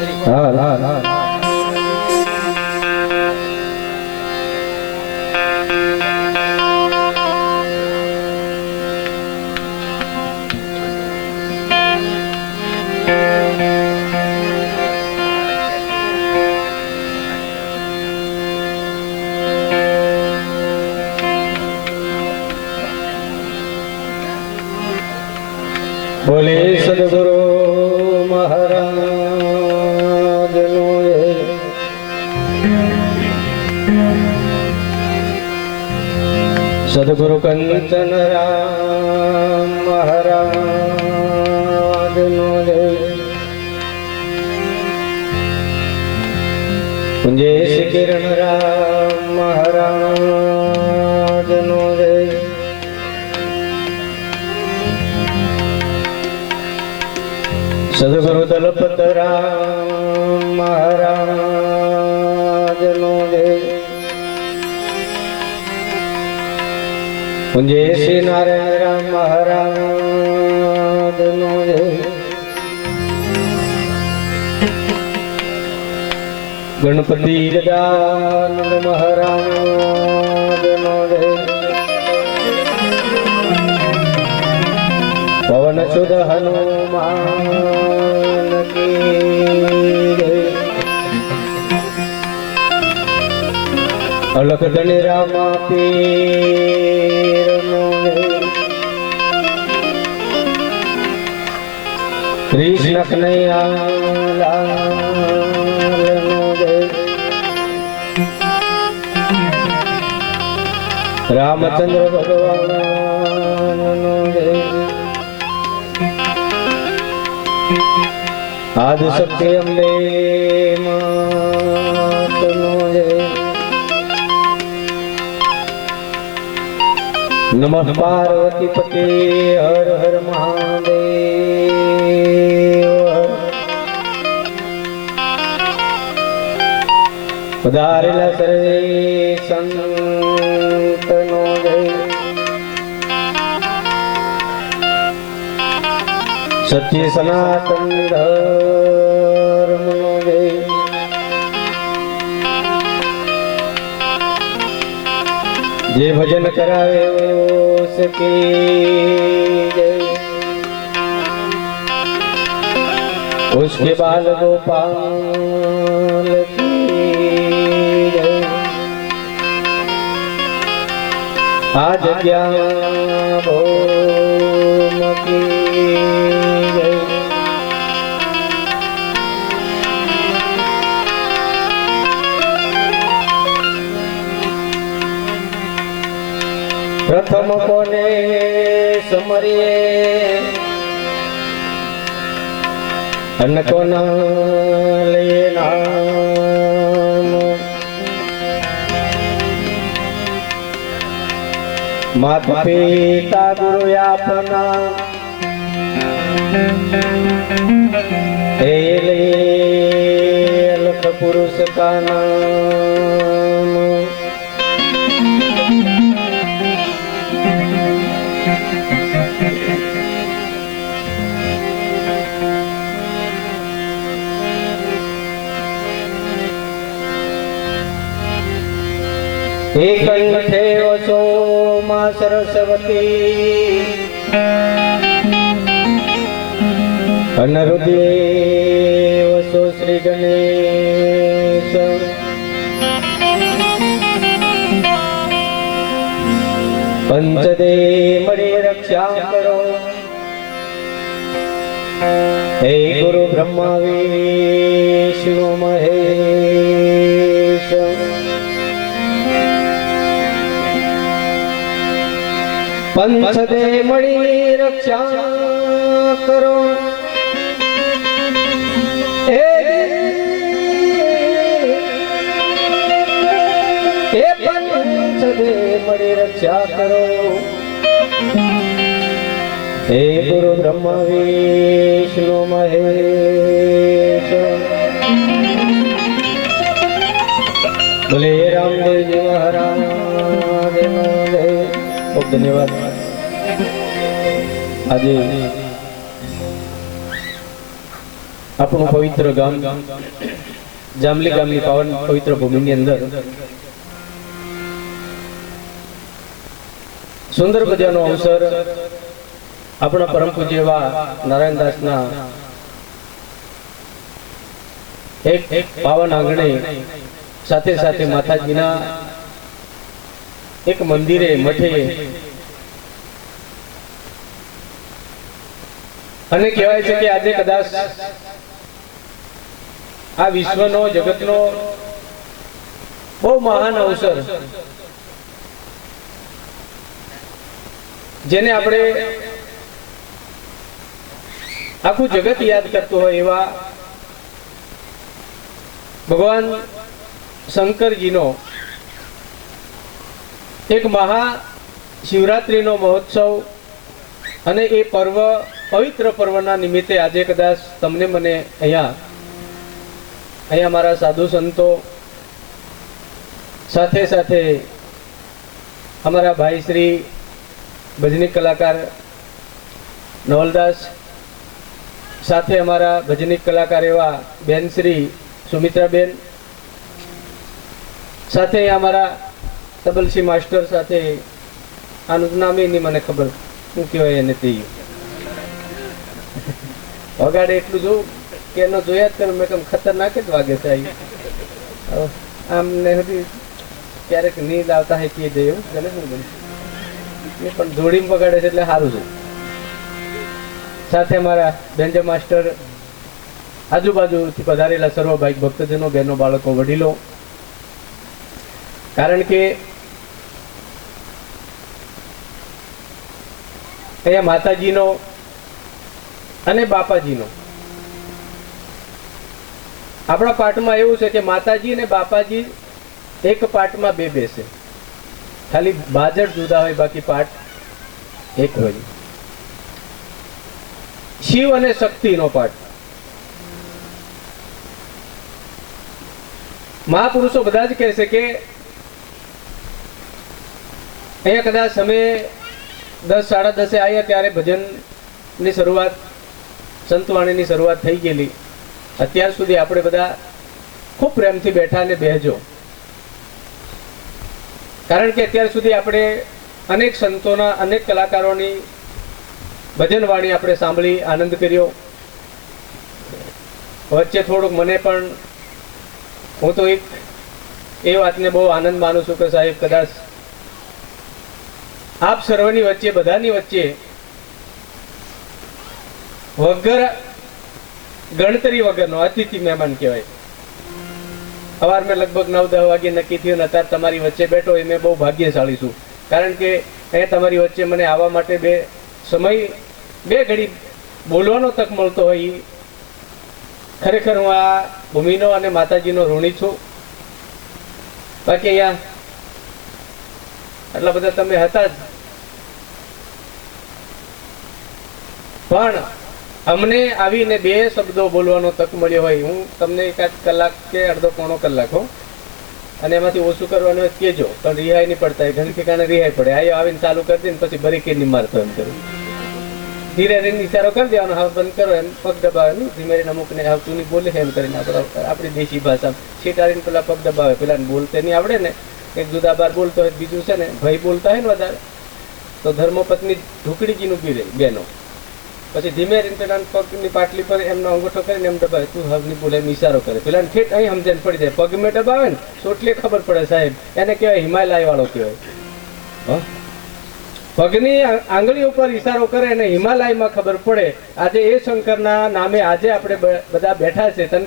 હા હા હા બોલે સદગુરુ મહારાજ નો સદગુરુ કંચન રામ મહારાજ નો કુંજેશ કિરણ રામ મહારાજ નો સદગુરુ દલપત રામ મહારાજ નો કુંજેશી નારાયણ રામ મહારાજ નો ગણપતિ ગજાનંદ મહારાજ નો પવન સુધ હનુમાન અલખ ધણી રામા પીર નો કૃષ્ણ કનૈયા લાલ નો રામચંદ્ર ભગવાન નો આદિ શક્તિ અંબે માત નો નમઃ પાર્વતી પતે હર હર મહાદેવ પધારેલા સર્વે સંત નો સત્ય સનાતન ધર્મ નો જે ભજન કરાવે સકે उसके बाल गोपाल की आज क्या भोम की प्रथम कोने समरिए अन्न कोना ले नाम माता पिता गुरु अपना लख पुरुष का नाम एक कंठे वसो मां सरस्वती अनरुदे वसो श्री गणेश पंचदे मणि रक्षा करो हे गुरु ब्रह्मा विष्णु महेश पंचदे मणि रक्षा करो हे पंचदे मणि रक्षा करो हे गुरु ब्रह्मा विष्णु महेश बोले रामदेव जी महाराज खूब धन्यवाद। आज આપણું પવિત્ર ગામ જામલી ગામની પાવન પવિત્ર ભૂમિની અંદર સુંદર મજાનો અવસર આપણા પરમ પૂજ્ય એવા નારાયણદાસના એક પાવન આંગણે સાથે સાથે માતાજીના એક મંદિરે મઠે અને કહેવાય છે કે આજે કદાચ આ વિશ્વનો જગતનો બહુ મહાન અવસર જેને આપણે આખું જગત યાદ કરતું હોય એવા ભગવાન શંકરજીનો એક મહા શિવરાત્રીનો મહોત્સવ અને એ પર્વ પવિત્ર પર્વના નિમિત્તે આજે કદાચ તમને મને અહીંયા મારા સાધુ સંતો સાથે સાથે અમારા ભાઈ શ્રી ભજનિક કલાકાર નવલદાસ સાથે અમારા ભજનિક કલાકાર એવા બેન શ્રી સુમિત્રાબેન સાથે અમારા તબલસી માસ્ટર સાથે આનું નામ એની મને ખબર શું કહેવાય એને તે વગાડે એટલું જોઉં કે એનો જોયા જ કરું મેં કેમ ખતરનાક જ વાગે છે આમ ને હતી ક્યારેક નીંદ આવતા હોય કે જઈએ ગણે શું ગમે પણ જોડીમાં વગાડે છે એટલે સારું છે. સાથે અમારા બેન્જો માસ્ટર, આજુબાજુથી પધારેલા સર્વ ભાઈ ભક્તજનો, બહેનો, બાળકો, વડીલો, કારણ કે અહીંયા માતાજીનો અને બાપાજીનો આપણા પાઠમાં એવું છે કે માતાજી અને બાપાજી એક પાઠમાં બે બેસે, ખાલી બાજટ જુદા હોય બાકી પાઠ એક હોય. શિવ અને શક્તિનો પાઠ. મહાપુરુષો બધા જ કહે છે કે અહીંયા કદાચ અમે 10 સાડા 10 આવ્યા ત્યારે ભજનની શરૂઆત, સંતવાણીની શરૂઆત થઈ ગયેલી. અત્યાર સુધી આપણે બધા ખૂબ પ્રેમથી બેઠા અને બેહજો, કારણ કે અત્યાર સુધી આપણે અનેક સંતોના, અનેક કલાકારોની ભજનવાણી આપણે સાંભળી, આનંદ કર્યો. વચ્ચે થોડુંક મને પણ, હું તો એ વાતને બહુ આનંદ માનું છું કે સાહેબ કદાચ આપ સર્વની વચ્ચે, બધાની વચ્ચે વગર ગણતરી વગરનો અતિથિ મહેમાન કહેવાય. સવાર મેં લગભગ 9-10 વાગે નક્કી થયું, અત્યારે તમારી વચ્ચે બેઠો એ મેં બહુ ભાગ્યશાળી છું, કારણ કે અહીંયા તમારી વચ્ચે મને આવવા માટે બે ઘડી બોલવાનો તક મળતો હોય. ખરેખર હું આ ભૂમિનો અને માતાજીનો ઋણી છું. બાકી અહીંયા આટલા બધા તમે હતા જ, પણ અમને આવીને 2 શબ્દો બોલવાનો તક મળ્યો હોય. હું તમને એકાદ કલાક કે અડધો પોણો કલાક હો, અને એમાંથી ઓછું કરવાનું હોય કહેજો, પણ રિહાઈ નહીં પડતા. ઘણી ઠેકાણે રિહાઈ પડે. આયો આવીને ચાલુ કરી દે ને પછી બરીકે નહીં મારતો એમ કર્યું. ધીરે ધીરે ઇશારો કરી દેવાનો, હા બંધ કરો એમ, પગ દબાવે નહીં, ધીમે અમુકને હા તું નહીં બોલે એમ કરીને આપણી દેશી ભાષા છીટાડીને પેલા પગ દબાવે. પેલા બોલતે નહીં આવડે ને, એક જુદા બાર બોલતો હોય, બીજું છે ને ભાઈ બોલતા હોય ને વધારે તો ધર્મપત્ની ઢુકડીજીનું બી રહે બેનો. પછી ધીમે રહીને પેલા પગની પાટલી પર એમનો અંગૂઠો કરીને એમ દબાવે, તું હવે નહીં બોલે એમ ઇશારો કરે. પેલા ઠેઠ અહીં સમજણ પડી જાય. પગ મેં દબાવે ને સોટલી ખબર પડે સાહેબ, એને કહેવાય હિમાલય વાળો કહેવાય. પગની આંગળી ઉપર ઈશારો કરે અને હિમાલયમાં ખબર પડે. આજે એ શંકરના નામે આજે આપણે બધા બેઠા છે. તને